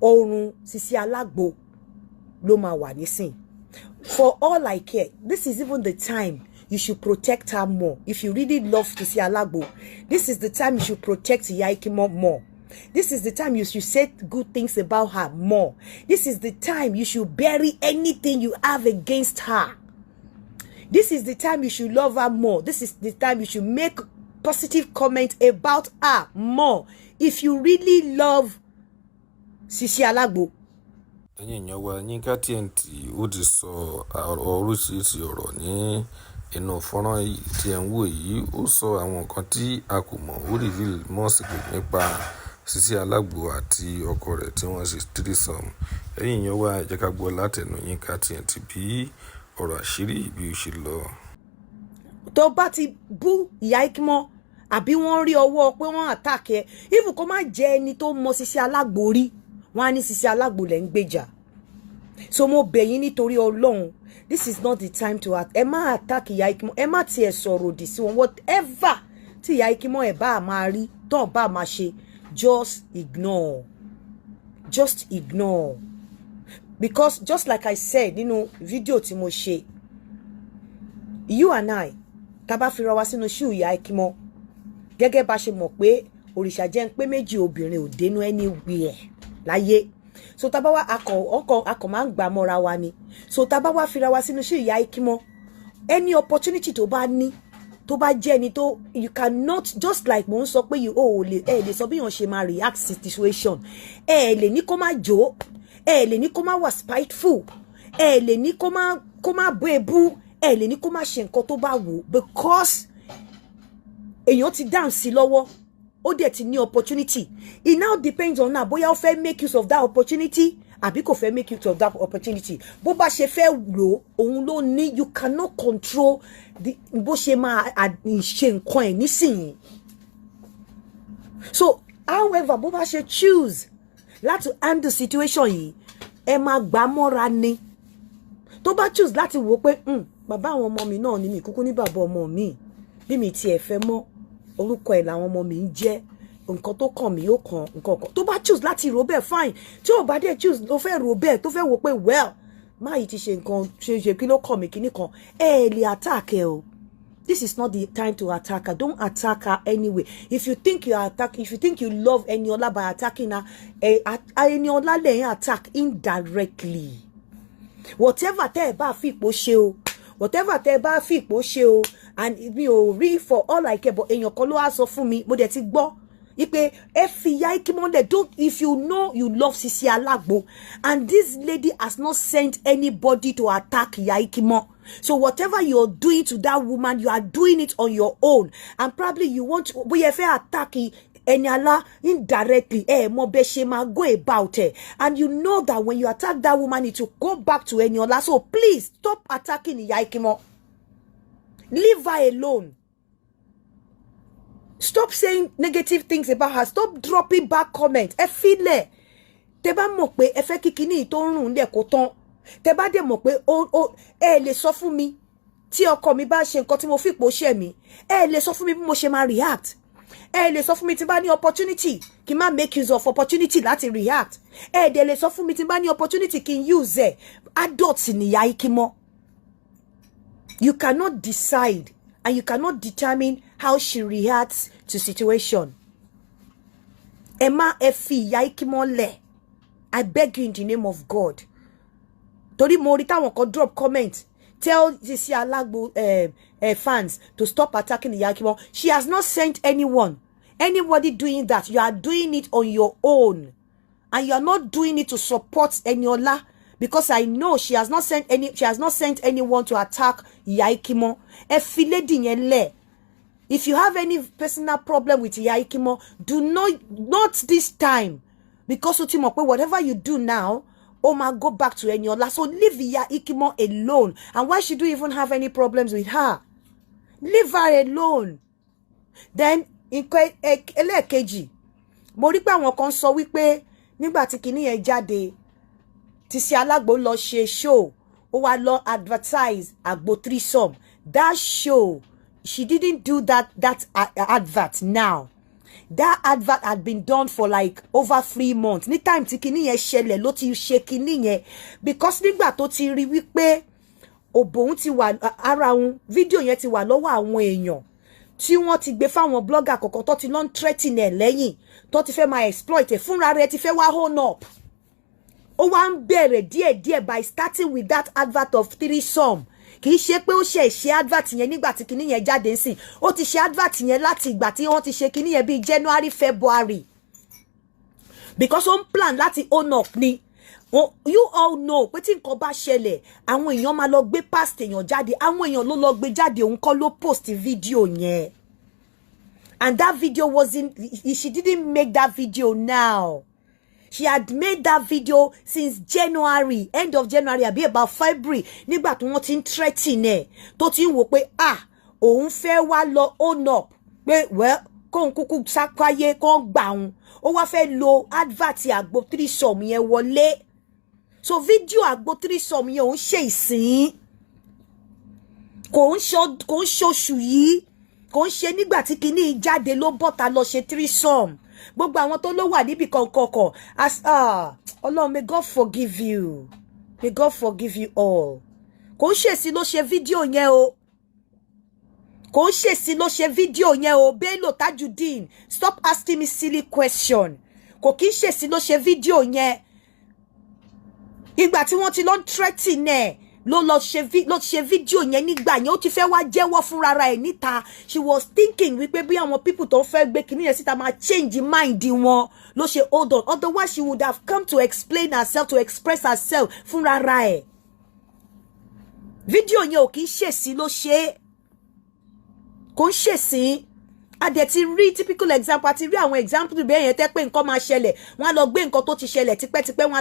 Orun Sisi Alagbo ló máa wà nísìn. For all I care, this is even the time you should protect her more. If you really love Sisi Alagbo, this is the time you should protect Yaikimo more. This is the time you should say good things about her more. This is the time you should bury anything you have against her. This is the time you should love her more. This is the time you should make positive comments about her more. If you really love Sisi Alagbo. Ẹ̀yin èèyàn wa YINKA TNT ó ti sọ oríṣiríṣi ọ̀rọ̀ ní inú fọ́nrán yìí tí ẹ̀ ń wò yìí. Ó sọ àwọn nǹkan tí a kò mọ̀, ó reveal mọ́ sí nípa Sisi Alagbo àti ọkọ rẹ̀ tí wọ́n ṣe threesome. Ẹ̀yin èèyàn wa ẹ jẹ́ ká gbọ́ látẹnu YINKA TNT bí ọ̀rọ̀ àṣírí bí ó ṣe lọ. Tó bá ti bú Yaikimo àbí wọ́n rí ọwọ́ pé wọ́n attack ẹ, even kó má jẹ́ ẹni tó mọ Sisi Alagbo rí, wọ́n á ní Sisi Alagbo lẹ́ ń gbèjà. So mo bẹ̀ yín nítorí Ọlọ́run, this is not the time to ẹ má attack Yaikimo, ẹ má tiẹ̀ sọ̀rọ̀ òdì sí wọn. Whatever tí Yaikimo ẹ̀ bá máa rí, tó bá máa ṣe, just ignore. Just ignore. Because just like I said nínú fídíò tí mo ṣe, you and I, tá bá fi ra wá sínú shoe Yaikimo, gẹ́gẹ́ bá ṣe mọ̀ pé òrìṣà jẹ́ ń pé méjì obìnrin ò dénú anywhere láyé. So tá bá wá akọ̀ máa ń gbà mọ́ra wa ni. So tá bá wá fi ra wá sínú shoe Yaikimo, any opportunity tó bá ní, tó bá jẹ́ ni tó, you cannot, just like mo ń sọ pé lè sọ bí yàn ṣe máa react situation. Lè ní kó má jó, lè ní kó má wà spiteful, lè ní kó má bú ebú, lè ní kó má ṣe nǹkan tó bá wù, because èèyàn ti down sí lọ́wọ́, ó dẹ̀ ti ní opportunity. It now depends on her bóyá ó fẹ́ make use of that opportunity àbí kò fẹ́ make use of that opportunity. Bó bá ṣe fẹ́ lò, òun ló ní. You cannot control bó ṣe máa ṣe nǹkan ẹ̀ nísìnyí. So however bó bá ṣe choose láti handle situation yìí, ẹ máa gbà mọ́ra ni. Tó bá choose láti wò pé bàbá àwọn ọmọ mi náà ni mi kúkú ní bàbá ọmọ mi, bí mi tiẹ̀ fẹ́ mọ́, orúkọ ẹ̀ làwọn ọmọ mi ń jẹ́, nǹkan tó kàn mí ó kàn nǹkan kan. Tó bá choose láti rò bẹ́ẹ̀ fine. Tí ò bá dé choose ló fẹ́ rò bẹ́ẹ̀, tó fẹ́ wò pé well, má yìí ti ṣe nǹkan ṣe kí ló kàn mí kíní kan, lè attack ẹ o. This is not the time to attack her. Don't attack her anyway. If you think you love Eniola by attacking her, Eniola lè attack indirectly. Whatever tẹ́ ẹ bá fi ipò ṣe o, whatever tẹ́ ẹ bá fi ipò ṣe o, and mi ò rí for all I care, but èèyàn kan ló wá sọ fún mi, mo dẹ̀ ti gbọ́ ipe ẹ fi Yaikimo lẹ̀. Don't, if you know you love Sisi Alagbo and this lady has not sent anybody to attack Yaikimo, so whatever you're doing to that woman, you are doing it on your own, and probably you want to, bóyá ẹ fẹ́ attack Eniola indirectly, mo be she ma go about it, and you know that when you attack that woman, it will go back to Eniola. So please stop attacking Yaikimo. Leave her alone. Stop saying negative things about her. Stop dropping back comments. Ẹ filẹ̀. Tẹ́ bá mọ̀ pé ẹ fẹ́ kí kíní tó ń rùn lẹ̀ kó tán. Tẹ́ bá dẹ̀ mọ̀ pé ẹ lè sọ fún mi tí ọkọ mi bá ṣe nǹkan tí mo fi pò ṣe mi. Ẹ lè sọ fún mi bí mo ṣe máa react. Ẹ lè sọ fún mi tí bá ní opportunity kí n má make use of opportunity láti react. Ẹ dẹ̀ lè sọ fún mi tí bá ní opportunity kí n use ẹ̀. Adults ni Yaikimo. You cannot decide and you cannot determine how she reacts to situation. Emma Efi Yaikimo le. I beg you in the name of God. Tori Morita won't drop comment. Tell Sisi Alagbo fans to stop attacking Yaikimo. She has not sent anyone. Anybody doing that, you are doing it on your own. And you are not doing it to support Eniola. Because I know she has not sent anyone to attack Yaikimo. If you have any personal problem with Yaikimo, do not this time. Because whatever you do now, might go back to Eniola. So leave Yaikimo alone. And why should you even have any problems with her? Leave her alone. Then in ẹlẹ́ẹ̀kejì, mo rí pé àwọn kan sọ wípé nígbà tí kíní yẹn jáde, Sisi Alagbo lọ ṣe show, ó wá lọ advertise Agbo threesome. That show, she didn't do that advert now. that advert had been done for like over 3 months. Ní time tí kíní yẹn ṣẹlẹ̀ ló ti ṣe kíní yẹn, because nígbà tó ti rí wípé òbòun ti wà ara òun, fídíò yẹn ti wà lọ́wọ́ àwọn èèyàn tí wọ́n ti gbé fáwọn blogger kọ̀ọ̀kan tó ti lọ ń threaten ẹ̀ lẹ́yìn tó ti fẹ́ máa exploit ẹ̀, fúnra rẹ̀ ti fẹ́ wá own up. Ó wá ń bẹ̀rẹ̀ díẹ̀díẹ̀ by starting with that advert of 3 some. Kì í ṣe pé ó ṣe advert yẹn nígbà tí kíní yẹn jáde ńsìn, ó ti ṣe advert yẹn láti ìgbà tí wọ́n ti ṣe kíní yẹn bíi January February, because ó ń plan láti own up ni. You all know pé tí nǹkan bá ṣẹlẹ̀ àwọn èèyàn máa lọ gbé past èèyàn jáde, àwọn èèyàn ló lọ gbé jáde, òun kọ́ ló post video yẹn. And that video wasn't, she didn't make that video now. She had made that video since January, end of January, àbí about February, nígbà tí wọ́n ti ń threaten ẹ̀, tó ti ń wò pé òun fẹ́ wá lọ own up, pé well, kóun kúkú sápáyé kóun gbà òun, ó wá fẹ́ lo advert àgbo 3 some yẹn wọlé. So video àgbo 3 some yẹn òun ṣe ìsìn, kò ń ṣoṣù yìí, kò ń ṣe nígbà tí kíní jáde ló bọ́ta lọ ṣe 3 some. Gbogbo àwọn tó ló wà níbi kọ̀ọ̀kọ̀ọ̀kọ̀ as Ọlọ́run, may God forgive you, may God forgive you all. Kò ń ṣèṣì ló ṣe fídíò yẹn o, kò ń ṣèṣì ló ṣe fídíò yẹn o. Bello Tajudeen, stop asking me silly question. Kò kí ń ṣèṣì ló ṣe fídíò yẹn. Ìgbà tí wọ́n ti lọ threaten ẹ̀ ló ṣe fídíò yẹn nígbà yẹn, ó ti fẹ́ wá jẹ́wọ́ fúnra ẹ̀ níta. She was thinking wípé bí àwọn people tó fẹ́ gbé kíní yẹn síta máa change mind wọn ló ṣe hold on, otherwise she would have come to explain herself, to express herself fúnra ẹ̀. Fídíò yẹn ò kì í ṣèṣì ló ṣe, kò ń ṣèṣì. A dẹ̀ ti rí typical example, àti rí àwọn example bẹ́ẹ̀ yẹn tẹ́ pé nǹkan máa ṣẹlẹ̀, wọ́n á lọ gbé nǹkan tó ti ṣẹlẹ̀ tipẹ́tipẹ́, wọ́n á